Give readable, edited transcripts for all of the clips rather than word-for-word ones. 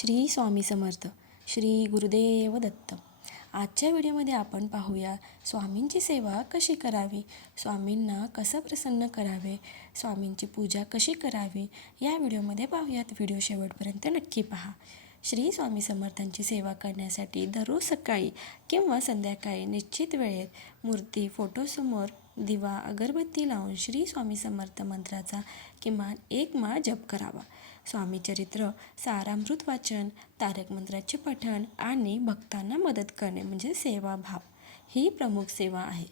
श्री स्वामी समर्थ. श्री गुरुदेव दत्त. आजच्या व्हिडिओमध्ये आपण पाहूया स्वामींची सेवा कशी करावी, स्वामींना कसं प्रसन्न करावे, स्वामींची पूजा कशी करावी या व्हिडिओमध्ये पाहूयात. व्हिडिओ शेवटपर्यंत नक्की पहा. श्री स्वामी समर्थांची सेवा करण्यासाठी दररोज सकाळी किंवा संध्याकाळी निश्चित वेळेत मूर्ती फोटोसमोर दिवा अगरबत्ती लावून श्री स्वामी समर्थ मंत्राचा किमान 1 माळ जप करावा. स्वामी चरित्र, सारामृत वाचन, तारक मंत्राचे पठण आणि भक्तांना मदत करणे म्हणजे सेवाभाव ही प्रमुख सेवा आहे.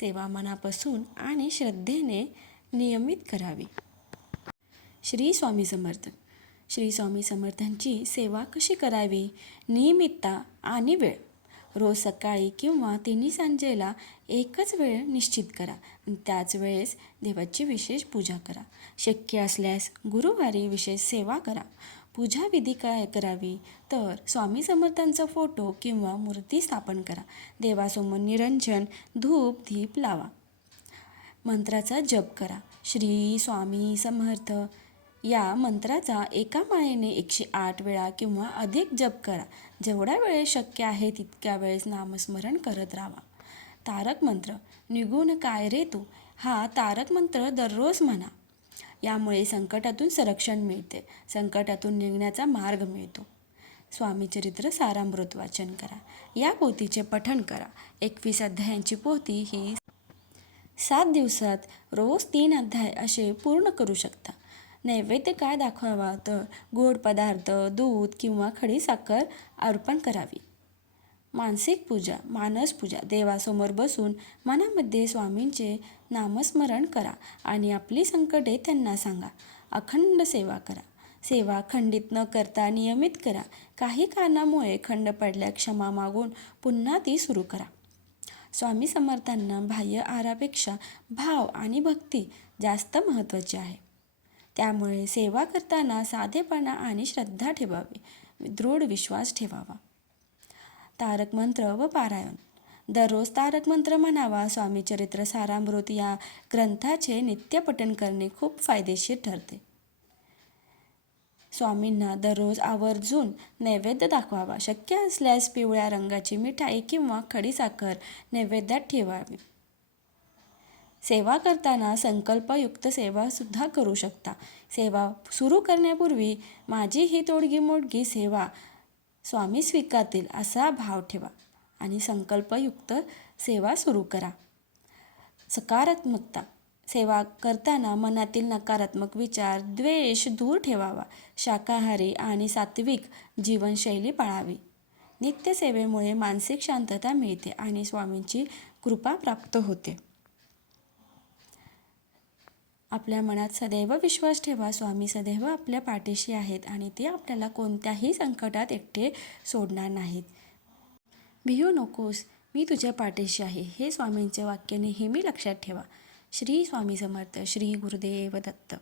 सेवा मनापासून आणि श्रद्धेने नियमित करावी. श्री स्वामी समर्थ. श्री स्वामी समर्थांची सेवा कशी करावी? नियमितता आणि वेळ. रोज सकाळी किंवा तिन्ही सांजेला एकच वेळ निश्चित करा आणि त्याच वेळेस देवाची विशेष पूजा करा. शक्य असल्यास गुरुवारी विशेष सेवा करा. पूजा विधी काय करावी तर स्वामी समर्थांचा फोटो किंवा मूर्ती स्थापन करा. देवासमोर निरंजन धूप दीप लावा. मंत्राचा जप करा. श्री स्वामी समर्थ या मंत्राचा एका माळेने 108 वेळा किंवा अधिक जप करा. जेवढ्या वेळेस शक्य आहे तितक्या वेळेस नामस्मरण करत राहा. तारक मंत्र. निघून काय रे तू हा तारक मंत्र दररोज म्हणा. यामुळे संकटातून संरक्षण मिळते, संकटातून निघण्याचा मार्ग मिळतो. स्वामी चरित्र सारामृत वाचन करा. या पोथीचे पठण करा. 21 अध्यायांची पोथी ही 7 दिवसात रोज 3 अध्याय असे पूर्ण करू शकता. नैवेद्य काय दाखवावा तर गोड पदार्थ, दूध किंवा खडी साखर अर्पण करावी. मानसिक पूजा, मानस पूजा. देवासमोर बसून मनामध्ये स्वामींचे नामस्मरण करा आणि आपली संकटे त्यांना सांगा. अखंड सेवा करा. सेवा खंडित न करता नियमित करा. काही कारणामुळे खंड पडल्यास क्षमा मागून पुन्हा ती सुरू करा. स्वामी समर्थांना बाह्य आहारापेक्षा भाव आणि भक्ती जास्त महत्त्वाची आहे. त्यामुळे सेवा करताना साधेपणा आणि श्रद्धा ठेवावी, दृढ विश्वास ठेवावा. तारक मंत्र व पारायण. दररोज तारक मंत्र म्हणावा. स्वामी चरित्र सारामृत या ग्रंथाचे नित्य पठण करणे खूप फायदेशीर ठरते. स्वामींना दररोज आवर्जून नैवेद्य दाखवावा. शक्य असल्यास पिवळ्या रंगाची मिठाई किंवा खडीसाखर नैवेद्यात ठेवावी. सेवा करताना संकल्पयुक्त सेवासुद्धा करू शकता. सेवा सुरू करण्यापूर्वी माझी ही तोडगी मोडगी सेवा स्वामी स्वीकारतील असा भाव ठेवा आणि संकल्पयुक्त सेवा सुरू करा. सकारात्मकता. सेवा करताना मनातील नकारात्मक विचार, द्वेष दूर ठेवावा. शाकाहारी आणि सात्विक जीवनशैली पाळावी. नित्यसेवेमुळे मानसिक शांतता मिळते आणि स्वामींची कृपा प्राप्त होते. आपल्या मनात सदैव विश्वास ठेवा. स्वामी सदैव आपल्या पाठीशी आहेत आणि ते आपल्याला कोणत्याही संकटात एकटे सोडणार नाहीत. भिऊ नकोस, मी तुझ्या पाठीशी आहे हे स्वामींचे वाक्य नेहमी लक्षात ठेवा. श्री स्वामी समर्थ. श्री गुरुदेव दत्त.